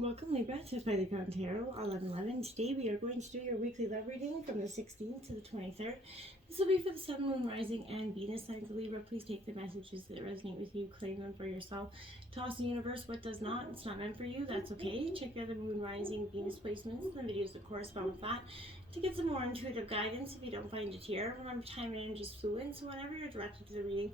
Welcome Libra to By the Crown Tarot 1111. Today we are going to do your weekly love reading from the 16th to the 23rd. This will be for the Sun, Moon, Rising, and Venus signs of Libra. Please take the messages that resonate with you, claim them for yourself. Toss the universe what does not. It's not meant for you. That's okay. Check out the Moon, Rising, Venus placements and the videos that correspond with that to get some more intuitive guidance if you don't find it here. Remember, time and energy is fluid, so whenever you're directed to the reading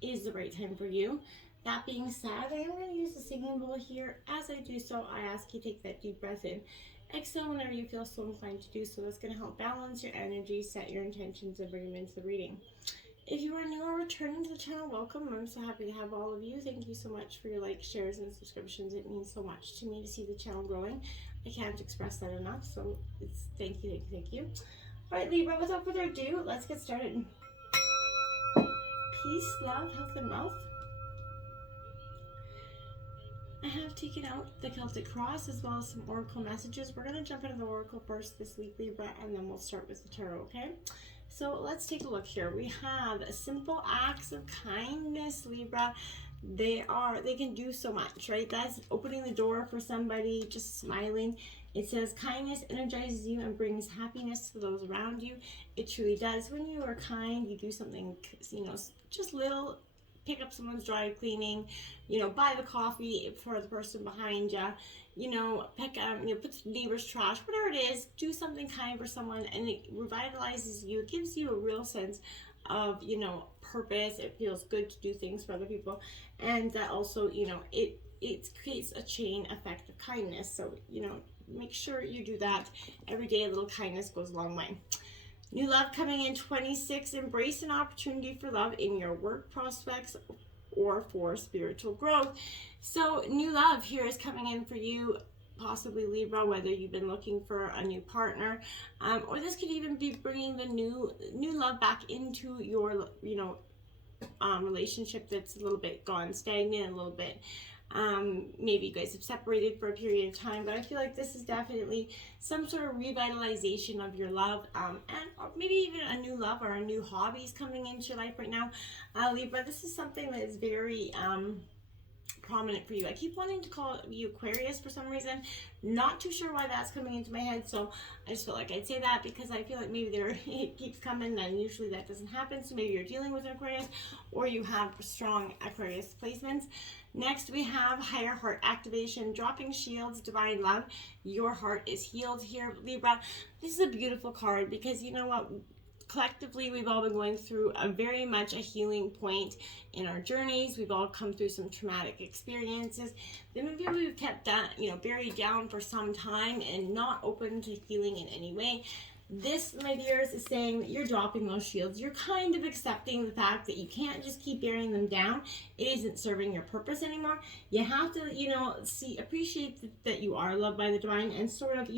is the right time for you. That being said, I am going to use the singing bowl here. As I do so, I ask you to take that deep breath in. Exhale whenever you feel so inclined to do so. That's going to help balance your energy, set your intentions, and bring them into the reading. If you are new or returning to the channel, welcome. I'm so happy to have all of you. Thank you so much for your likes, shares, and subscriptions. It means so much to me to see the channel growing. I can't express that enough, so it's thank you, thank you, thank you. All right, Libra, without further ado, let's get started. Peace, love, health, and wealth. I have taken out the Celtic Cross as well as some Oracle messages. We're going to jump into the Oracle first this week, Libra, and then we'll start with the Tarot, okay? So let's take a look here. We have simple acts of kindness, Libra. They can do so much, right? That's opening the door for somebody, just smiling. It says kindness energizes you and brings happiness to those around you. It truly does. When you are kind, you do something, just little. Pick up someone's dry cleaning, buy the coffee for the person behind you, put the neighbor's trash, whatever it is, do something kind for someone, and it revitalizes you. It gives you a real sense of, purpose. It feels good to do things for other people. And that also, it creates a chain effect of kindness. So, make sure you do that every day. A little kindness goes a long way. New love coming in 26. Embrace an opportunity for love in your work prospects or for spiritual growth. So new love here is coming in for you, possibly Libra, whether you've been looking for a new partner, or this could even be bringing the new love back into your relationship that's a little bit gone stagnant, a little bit. Maybe you guys have separated for a period of time, but I feel like this is definitely some sort of revitalization of your love, and maybe even a new love or a new hobbies coming into your life right now, Libra. This is something that is very prominent for you. I keep wanting to call you Aquarius for some reason. Not too sure why that's coming into my head, so I just feel like I'd say that because I feel like maybe it keeps coming and usually that doesn't happen. So maybe you're dealing with an Aquarius or you have strong Aquarius placements. Next we have higher heart activation, dropping shields, divine love. Your heart is healed here, Libra. This is a beautiful card because you know what? Collectively, we've all been going through very much a healing point in our journeys. We've all come through some traumatic experiences that maybe we've kept that, buried down for some time and not open to healing in any way. This, my dears, is saying that you're dropping those shields. You're kind of accepting the fact that you can't just keep burying them down. It isn't serving your purpose anymore. You have to, appreciate that you are loved by the divine and sort of,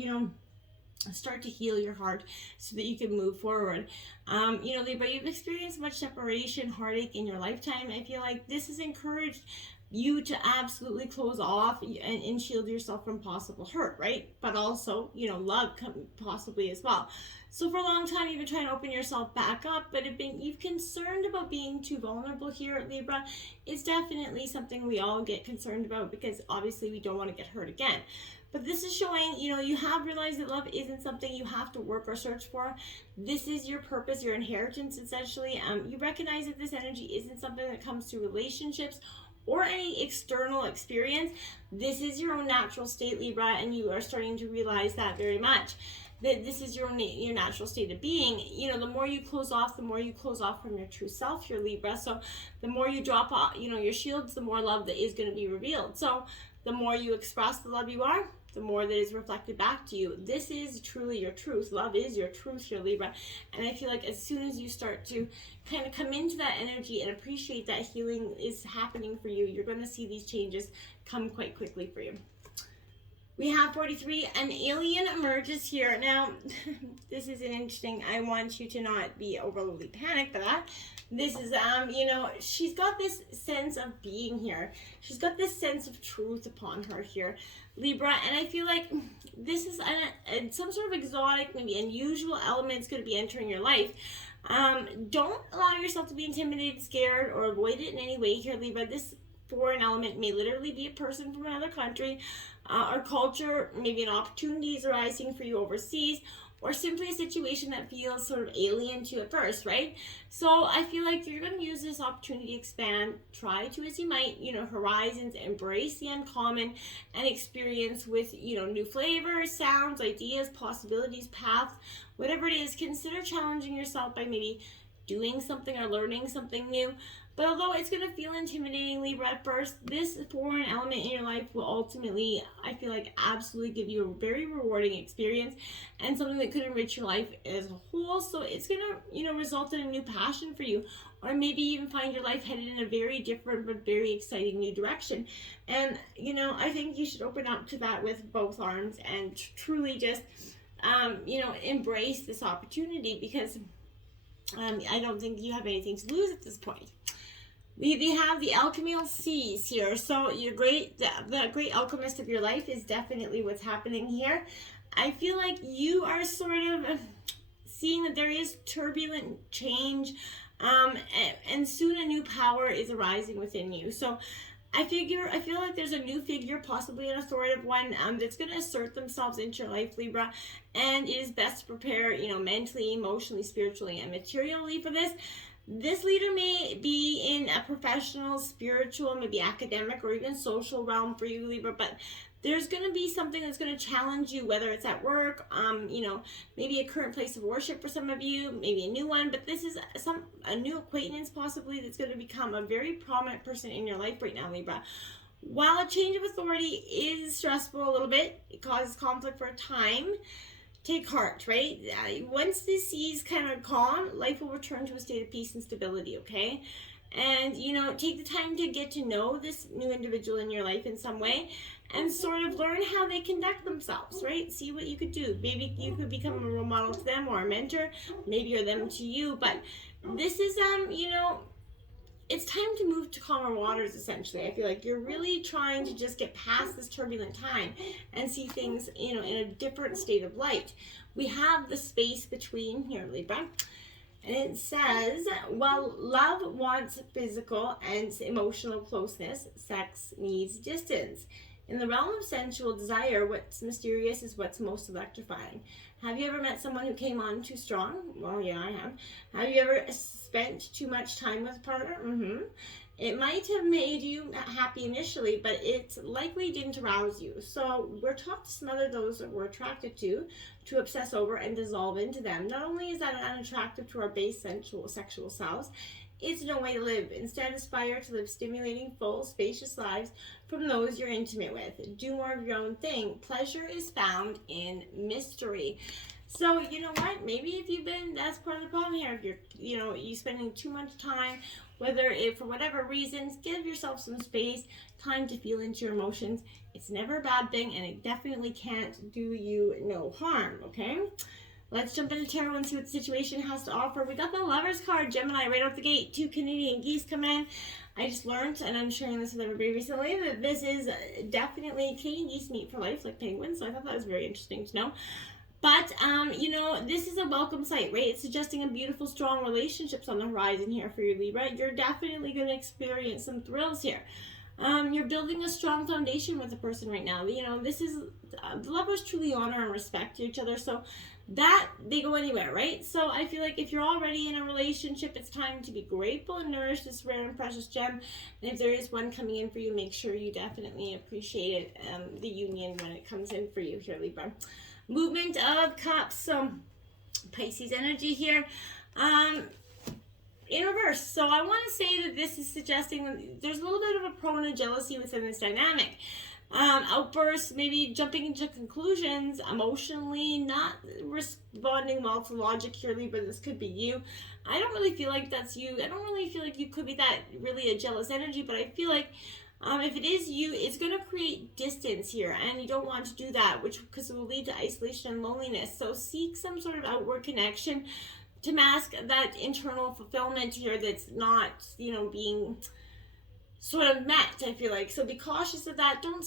start to heal your heart so that you can move forward. Libra, you've experienced much separation, heartache in your lifetime. I feel like this has encouraged you to absolutely close off and shield yourself from possible hurt, right? But also, love possibly as well. So for a long time, you've been trying to open yourself back up, but you've concerned about being too vulnerable here, Libra. It's definitely something we all get concerned about because obviously we don't want to get hurt again. But this is showing, you have realized that love isn't something you have to work or search for. This is your purpose, your inheritance, essentially. You recognize that this energy isn't something that comes to relationships or any external experience. This is your own natural state, Libra, and you are starting to realize that very much. That this is your natural state of being. The more you close off, the more you close off from your true self, your Libra. So the more you drop off, your shields, the more love that is going to be revealed. So the more you express the love you are, the more that is reflected back to you. This is truly your truth. Love is your truth, your Libra. And I feel like as soon as you start to kind of come into that energy and appreciate that healing is happening for you, you're going to see these changes come quite quickly for you. We have 43, an alien emerges here. Now, this is an interesting, I want you to not be overly panicked by that. This is, she's got this sense of being here. She's got this sense of truth upon her here, Libra. And I feel like this is some sort of exotic, maybe unusual elements going to be entering your life. Don't allow yourself to be intimidated, scared, or avoid it in any way here, Libra. This foreign element may literally be a person from another country or culture, maybe an opportunity is arising for you overseas, or simply a situation that feels sort of alien to you at first, right? So I feel like you're going to use this opportunity to expand, try to as you might, horizons, embrace the uncommon, and experience with, new flavors, sounds, ideas, possibilities, paths, whatever it is. Consider challenging yourself by maybe doing something or learning something new. But although it's going to feel intimidating, Libra, at first, this foreign element in your life will ultimately, I feel like, absolutely give you a very rewarding experience and something that could enrich your life as a whole. So it's going to, result in a new passion for you, or maybe even find your life headed in a very different but very exciting new direction. And, I think you should open up to that with both arms and truly just, embrace this opportunity, because I don't think you have anything to lose at this point. We have the alchemical seas here. So the great alchemist of your life is definitely what's happening here. I feel like you are sort of seeing that there is turbulent change, and soon a new power is arising within you. So I feel like there's a new figure, possibly an authoritative one, that's going to assert themselves into your life, Libra, and it is best to prepare, mentally, emotionally, spiritually, and materially for this. This leader may be in a professional, spiritual, maybe academic, or even social realm for you, Libra, but there's going to be something that's going to challenge you, whether it's at work, maybe a current place of worship for some of you, maybe a new one, but this is a new acquaintance possibly that's going to become a very prominent person in your life right now, Libra. While a change of authority is stressful a little bit, it causes conflict for a time, take heart, right? Once the seas kind of calm, life will return to a state of peace and stability, okay? And, take the time to get to know this new individual in your life in some way and sort of learn how they conduct themselves, right? See what you could do. Maybe you could become a role model to them or a mentor. Maybe you're them to you. But this is, it's time to move to calmer waters, essentially. I feel like you're really trying to just get past this turbulent time and see things, in a different state of light. We have the space between here, Libra. And it says, while love wants physical and emotional closeness, sex needs distance. In the realm of sensual desire, what's mysterious is what's most electrifying. Have you ever met someone who came on too strong? Well, yeah, I have. Have you ever spent too much time with a partner? It might have made you happy initially, but it likely didn't arouse you. So we're taught to smother those that we're attracted to obsess over and dissolve into them. Not only is that unattractive to our base sexual selves, it's no way to live. Instead, aspire to live stimulating, full, spacious lives from those you're intimate with. Do more of your own thing. Pleasure is found in mystery. So, you know what? Maybe if you've been, that's part of the problem here. If you're, you spending too much time, whether it, for whatever reasons, give yourself some space, time to feel into your emotions. It's never a bad thing, and it definitely can't do you no harm, okay? Let's jump into tarot and see what the situation has to offer. We got the Lover's card, Gemini, right out the gate. 2 Canadian geese come in. I just learned, and I'm sharing this with everybody recently, that this is definitely Canadian geese meet for life, like penguins. So I thought that was very interesting to know. But, this is a welcome sight, right? It's suggesting a beautiful, strong relationships on the horizon here for you, Libra. You're definitely going to experience some thrills here. You're building a strong foundation with a person right now. This is, the lovers truly honor and respect each other, so that, they go anywhere, right? So I feel like if you're already in a relationship, it's time to be grateful and nourish this rare and precious gem. And if there is one coming in for you, make sure you definitely appreciate it, the union when it comes in for you here, Libra. Movement of Cups, so Pisces energy here. In reverse. So I want to say that this is suggesting that there's a little bit of a prone to jealousy within this dynamic. Outbursts, maybe jumping into conclusions, emotionally, not responding well to logic here, but this could be you. I don't really feel like that's you. I don't really feel like you could be that really a jealous energy, but I feel like if it is you, it's going to create distance here, and you don't want to do that, because it will lead to isolation and loneliness. So seek some sort of outward connection to mask that internal fulfillment here that's not, being sort of met, I feel like. So be cautious of that. Don't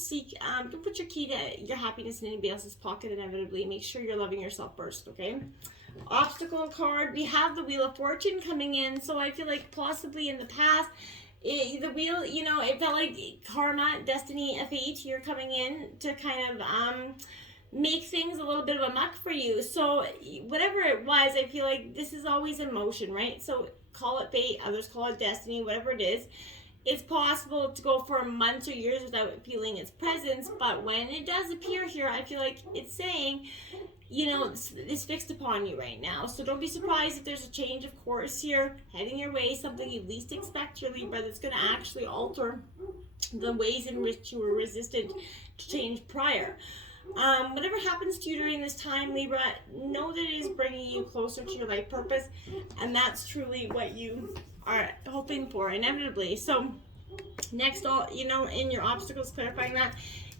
put your key to your happiness in anybody else's pocket inevitably. Make sure you're loving yourself first, okay? Obstacle card, we have the Wheel of Fortune coming in. So I feel like possibly in the past, the wheel, you know, it felt like karma, destiny, a fate. You're coming in to kind of make things a little bit of a muck for you. So whatever it was, I feel like this is always in motion, right? So call it fate, others call it destiny, whatever it is. It's possible to go for months or years without feeling its presence, but when it does appear here, I feel like it's saying, you know, it's fixed upon you right now. So don't be surprised if there's a change of course here heading your way, something you least expect, your Libra, that's going to actually alter the ways in which you were resistant to change prior. Whatever happens to you during this time, Libra, know that it is bringing you closer to your life purpose, and that's truly what you are hoping for, inevitably. So next, you know, in your obstacles, clarifying that,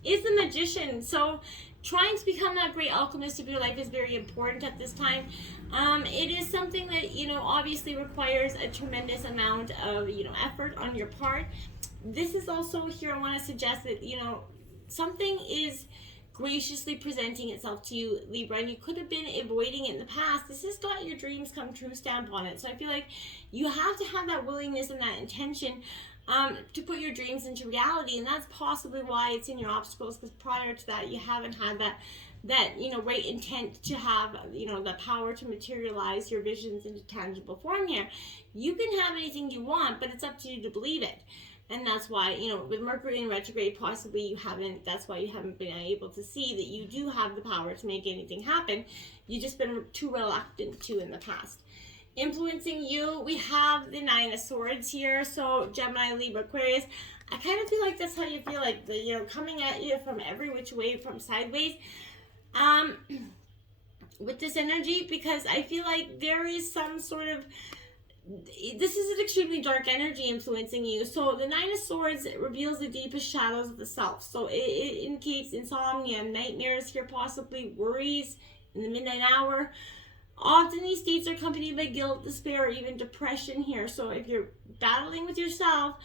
is the Magician. So trying to become that great alchemist of your life is very important at this time. It is something that, you know, obviously requires a tremendous amount of, you know, effort on your part. This is also here, I want to suggest that, you know, something is graciously presenting itself to you, Libra, and you could have been avoiding it in the past. This has got your dreams come true stamp on it. So I feel like you have to have that willingness and that intention to put your dreams into reality, and that's possibly why it's in your obstacles, because prior to that you haven't had that you know, right intent to have, you know, the power to materialize your visions into tangible form here. You can have anything you want, but it's up to you to believe it. And that's why, you know, with Mercury in retrograde, possibly that's why you haven't been able to see that you do have the power to make anything happen. You've just been too reluctant to in the past. Influencing you, we have the Nine of Swords here. So Gemini, Libra, Aquarius, I kind of feel like that's how you feel, like you know, coming at you from every which way, from sideways, with this energy, because I feel like there is some sort of, this is an extremely dark energy influencing you. So the Nine of Swords reveals the deepest shadows of the self. So it indicates insomnia, nightmares here, possibly worries in the midnight hour. Often these states are accompanied by guilt, despair, or even depression here. So if you're battling with yourself,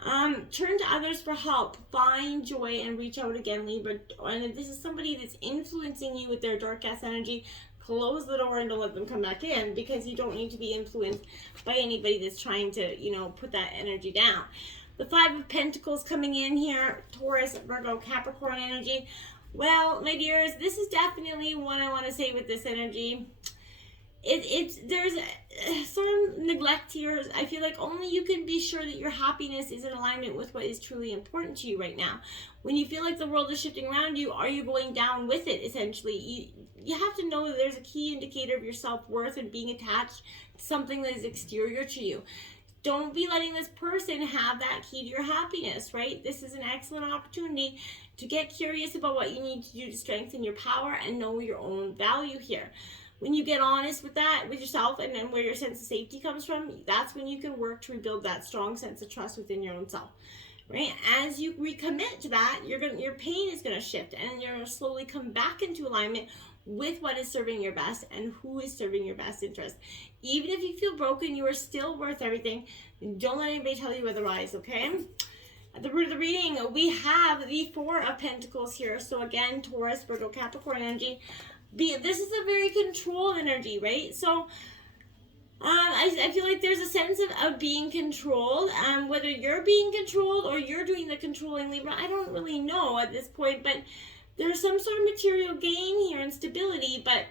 turn to others for help, find joy, and reach out again, Libra. And if this is somebody that's influencing you with their dark ass energy, close the door and don't let them come back in, because you don't need to be influenced by anybody that's trying to, you know, put that energy down. The Five of Pentacles coming in here, Taurus, Virgo, Capricorn energy. Well, my dears, this is definitely what I want to say with this energy. There's a sort of neglect here. I feel like only you can be sure that your happiness is in alignment with what is truly important to you right now. When you feel like the world is shifting around you, are you going down with it, essentially? You have to know that there's a key indicator of your self-worth and being attached to something that is exterior to you. Don't be letting this person have that key to your happiness, right? This is an excellent opportunity to get curious about what you need to do to strengthen your power and know your own value here. When you get honest with that, with yourself, and then where your sense of safety comes from, that's when you can work to rebuild that strong sense of trust within your own self, right? As you recommit to that, your pain is going to shift, and you're going to slowly come back into alignment with what is serving your best and who is serving your best interest. Even if you feel broken, you are still worth everything. Don't let anybody tell you otherwise, okay? At the root of the reading, we have the Four of Pentacles here. So again, Taurus, Virgo, Capricorn energy. This is a very control energy, right? So I feel like there's a sense of being controlled. Whether you're being controlled or you're doing the controlling, Libra, I don't really know at this point, but there's some sort of material gain here and stability, but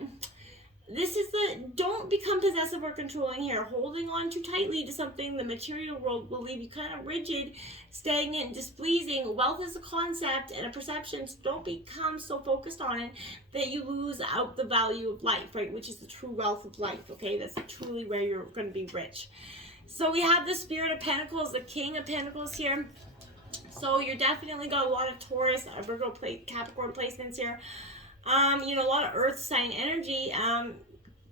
this is don't become possessive or controlling here. Holding on too tightly to something, the material world will leave you kind of rigid, stagnant, displeasing. Wealth is a concept and a perception, so don't become so focused on it that you lose out the value of life, right? Which is the true wealth of life, okay? That's truly where you're going to be rich. So we have the Spirit of Pentacles, the King of Pentacles here. So you're definitely got a lot of Taurus, Virgo, Capricorn placements here. You know, a lot of earth sign energy,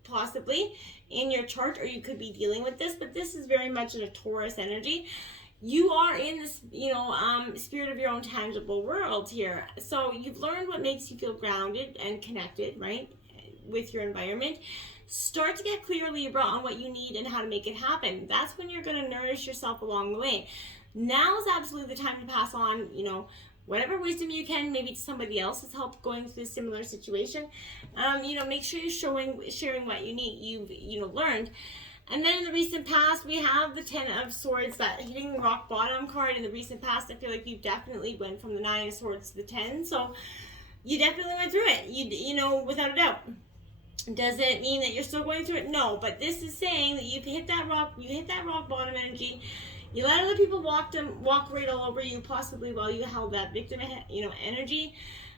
possibly in your chart, or you could be dealing with this, but this is very much in a Taurus energy. You are in this, you know, spirit of your own tangible world here. So you've learned what makes you feel grounded and connected, right, with your environment. Start to get clear, Libra, on what you need and how to make it happen. That's when you're going to nourish yourself along the way. Now is absolutely the time to pass on, you know, whatever wisdom you can, maybe to somebody else's help going through a similar situation. You know, make sure you're sharing what you need, you've, you know, learned. And then in the recent past, we have the 10 of Swords, that hitting the rock bottom card. In the recent past, I feel like you definitely went from the 9 of Swords to the 10. So you definitely went through it, you know, without a doubt. Does it mean that you're still going through it? No, but this is saying that you've hit that rock bottom energy. You let other people walk right all over you, possibly while you held that victim, you know, energy.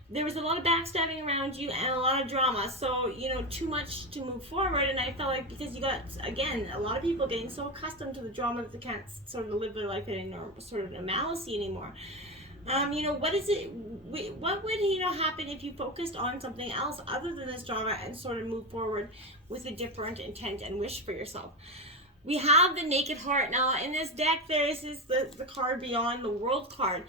There was a lot of backstabbing around you and a lot of drama, so, you know, too much to move forward. And I felt like because you got, again, a lot of people getting so accustomed to the drama that they can't sort of live their life in sort of normalcy anymore. You know, what would, you know, happen if you focused on something else other than this drama and sort of move forward with a different intent and wish for yourself? We have the Naked Heart. Now, in this deck, this is the card Beyond the World card.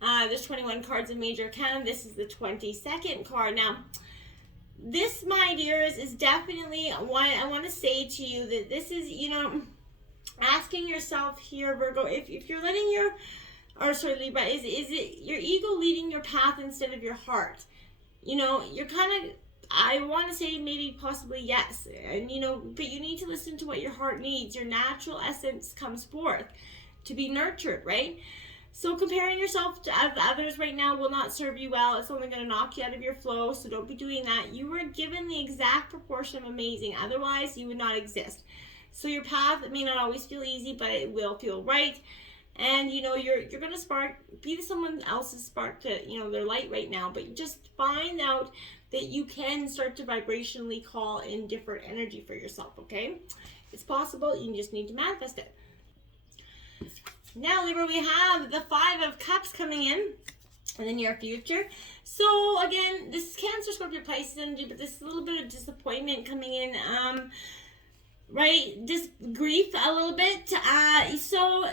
There's 21 cards in Major Arcana. This is the 22nd card. Now, this, my dears, is definitely why I want to say to you that this is, you know, asking yourself here, Virgo, if you're letting Libra, is it your ego leading your path instead of your heart? You know, you're kind of, I want to say maybe possibly yes. And, you know, but you need to listen to what your heart needs. Your natural essence comes forth to be nurtured, right? So comparing yourself to others right now will not serve you well. It's only going to knock you out of your flow, so don't be doing that. You were given the exact proportion of amazing. Otherwise, you would not exist. So your path may not always feel easy, but it will feel right. And, you know, you're going to be someone else's spark to, you know, their light right now. But just find out that you can start to vibrationally call in different energy for yourself, okay? It's possible. You just need to manifest it. Now, Libra, we have the 5 of Cups coming in the near future. So, again, this is Cancer, Scorpio, Pisces energy, but this is a little bit of disappointment coming in, right? Just grief a little bit. So,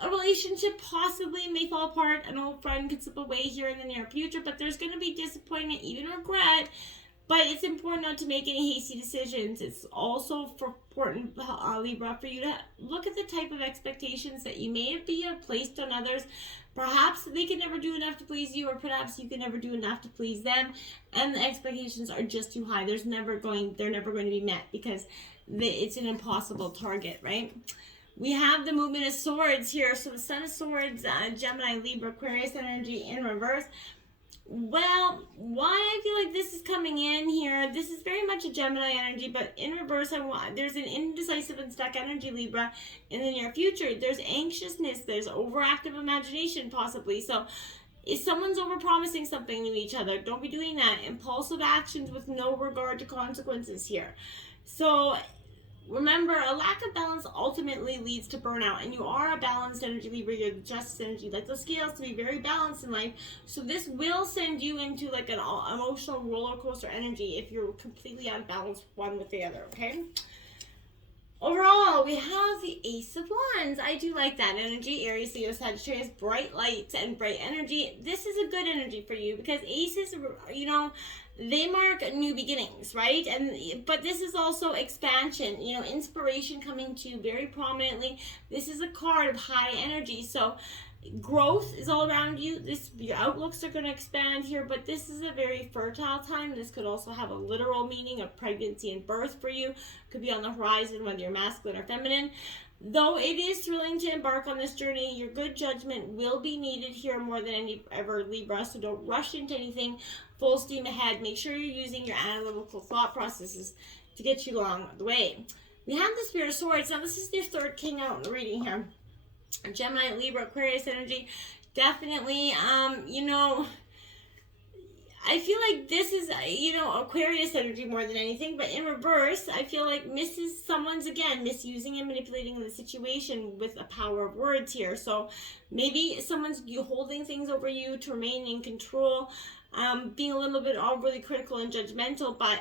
a relationship possibly may fall apart. An old friend could slip away here in the near future, but there's going to be disappointment, even regret. But it's important not to make any hasty decisions. It's also important, Libra, for you to look at the type of expectations that you may have placed on others. Perhaps they can never do enough to please you, or perhaps you can never do enough to please them, and the expectations are just too high. They're never going to be met because it's an impossible target, right? We have the Movement of Swords here. So the Sun of Swords, Gemini, Libra, Aquarius energy in reverse. Well, why I feel like this is coming in here, this is very much a Gemini energy, but in reverse, there's an indecisive and stuck energy, Libra, in the near future. There's anxiousness, there's overactive imagination, possibly. So if someone's overpromising something to each other, don't be doing that. Impulsive actions with no regard to consequences here. So remember, a lack of balance ultimately leads to burnout, and you are a balanced energy, Libra. You're the justice energy, like the scales, to be very balanced in life. So this will send you into like an emotional roller coaster energy if you're completely out of balance one with the other, okay? Overall, we have the Ace of Wands. I do like that energy. Aries, Leo, Sagittarius, bright lights and bright energy. This is a good energy for you because aces, you know, they mark new beginnings, right? But this is also expansion, you know, inspiration coming to you very prominently. This is a card of high energy, so growth is all around you. Your outlooks are going to expand here, but this is a very fertile time. This could also have a literal meaning of pregnancy and birth for you. Could be on the horizon, whether you're masculine or feminine. Though it is thrilling to embark on this journey, your good judgment will be needed here more than ever, Libra, so don't rush into anything. Full steam ahead. Make sure you're using your analytical thought processes to get you along the way. We have the Spirit of Swords. Now, this is your third king out in the reading here. Gemini, Libra, Aquarius energy. Definitely, you know, I feel like this is, you know, Aquarius energy more than anything, but in reverse, I feel like someone's, again, misusing and manipulating the situation with the power of words here. So maybe someone's holding things over you to remain in control, being a little bit overly critical and judgmental, but,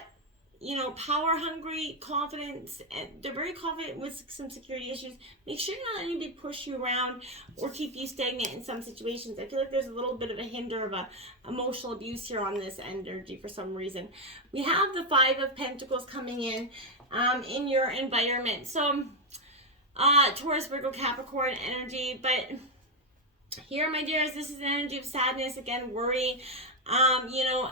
you know, power hungry, confidence, and they're very confident with some security issues. Make sure you're not letting anybody push you around or keep you stagnant in some situations. I feel like there's a little bit of a hinder of emotional abuse here on this energy for some reason. We have the 5 of Pentacles coming in your environment. So Taurus, Virgo, Capricorn energy, but here, my dears, this is an energy of sadness, again, worry, you know,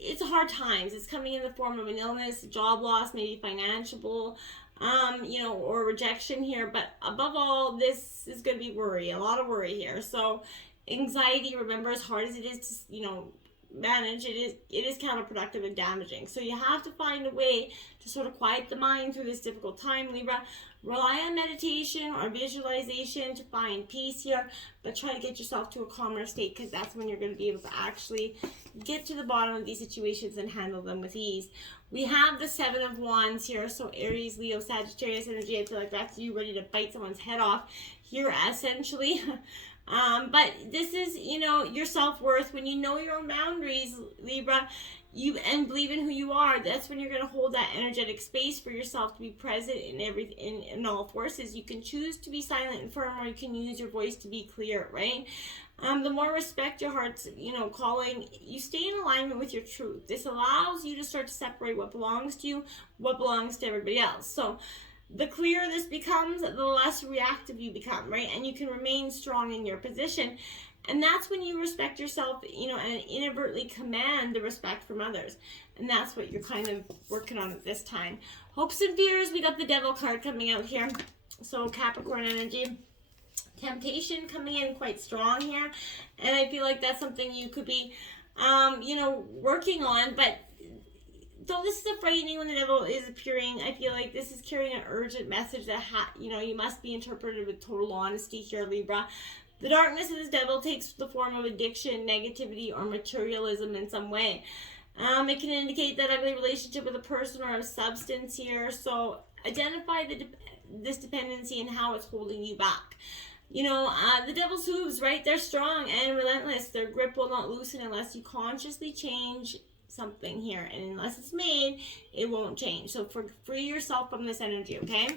it's hard times. It's coming in the form of an illness, job loss, maybe financial you know, or rejection here. But above all, this is going to be worry, a lot of worry here. So anxiety, remember, as hard as it is to, you know, manage, it is counterproductive and damaging. So you have to find a way to sort of quiet the mind through this difficult time, Libra. Rely on meditation or visualization to find peace here, but try to get yourself to a calmer state, because that's when you're going to be able to actually get to the bottom of these situations and handle them with ease. We have the Seven of Wands here, so Aries, Leo, Sagittarius energy. I feel like that's you ready to bite someone's head off here, essentially. But this is, you know, your self-worth. When you know your own boundaries, Libra, and believe in who you are, that's when you're going to hold that energetic space for yourself to be present in all forces. You can choose to be silent and firm, or you can use your voice to be clear, right? The more respect your heart's, you know, calling, you stay in alignment with your truth. This allows you to start to separate what belongs to you, what belongs to everybody else. So the clearer this becomes, the less reactive you become, right? And you can remain strong in your position. And that's when you respect yourself, you know, and inadvertently command the respect from others. And that's what you're kind of working on at this time. Hopes and fears, we got the Devil card coming out here. So Capricorn energy. Temptation coming in quite strong here. And I feel like that's something you could be, you know, working on. But though this is frightening when the devil is appearing, I feel like this is carrying an urgent message that, you know, you must be interpreted with total honesty here, Libra. The darkness of this devil takes the form of addiction, negativity, or materialism in some way. It can indicate that ugly relationship with a person or a substance here. So identify this dependency and how it's holding you back. You know, the devil's hooves, right? They're strong and relentless. Their grip will not loosen unless you consciously change something here, and unless it's made, it won't change. So free yourself from this energy, okay?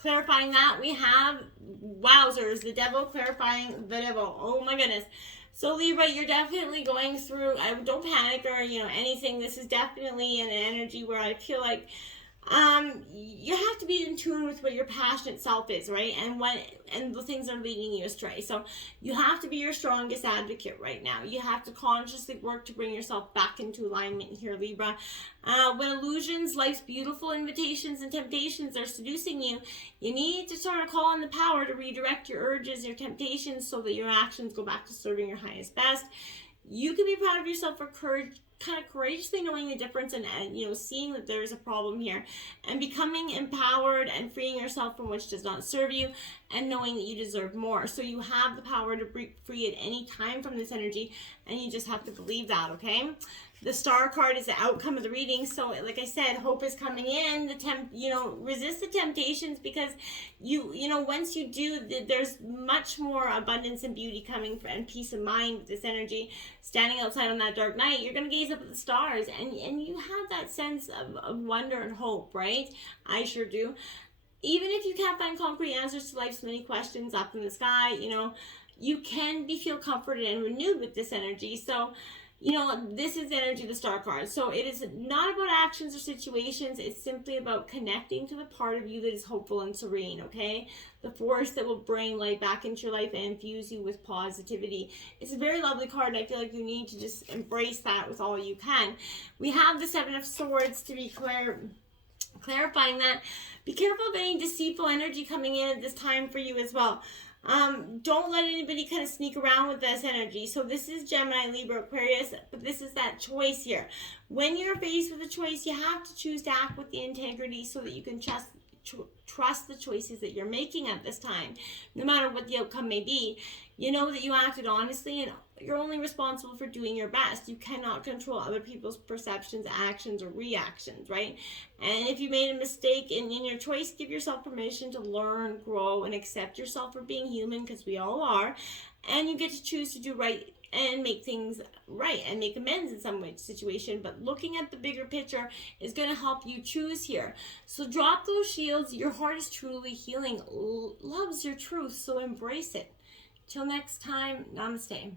Clarifying that, we have, wowzers, the devil clarifying the devil. Oh my goodness. So Libra, you're definitely going through, don't panic or, you know, anything. This is definitely an energy where I feel like you have to be in tune with what your passionate self is, right? And the things that are leading you astray. So you have to be your strongest advocate right now. You have to consciously work to bring yourself back into alignment here, Libra. When illusions, life's beautiful invitations and temptations are seducing you, you need to sort of call on the power to redirect your urges, your temptations, so that your actions go back to serving your highest best. You can be proud of yourself for kind of courageously knowing the difference and you know, seeing that there's a problem here, and becoming empowered and freeing yourself from which does not serve you, and knowing that you deserve more. So you have the power to break free at any time from this energy, and you just have to believe that, okay? The Star card is the outcome of the reading. So like I said, hope is coming in. You know, resist the temptations, because you know, once you do, there's much more abundance and beauty coming, and peace of mind with this energy. Standing outside on that dark night, you're going to gaze up at the stars, and you have that sense of wonder and hope, right? I sure do. Even if you can't find concrete answers to life's many questions up in the sky, you know, you can feel comforted and renewed with this energy. So, you know, this is the energy of the Star card. So it is not about actions or situations. It's simply about connecting to the part of you that is hopeful and serene, okay? The force that will bring light back into your life and infuse you with positivity. It's a very lovely card, and I feel like you need to just embrace that with all you can. We have the Seven of Swords to be clarifying that. Be careful of any deceitful energy coming in at this time for you as well. Don't let anybody kind of sneak around with this energy. So this is Gemini, Libra, Aquarius, but this is that choice here. When you're faced with a choice, you have to choose to act with the integrity so that you can trust the choices that you're making at this time, no matter what the outcome may be. You know that you acted honestly, and you're only responsible for doing your best. You cannot control other people's perceptions, actions, or reactions, right? And if you made a mistake in your choice, give yourself permission to learn, grow, and accept yourself for being human, because we all are. And you get to choose to do right and make things right and make amends in some situation. But looking at the bigger picture is going to help you choose here. So drop those shields. Your heart is truly healing, loves your truth, so embrace it. Till next time, namaste.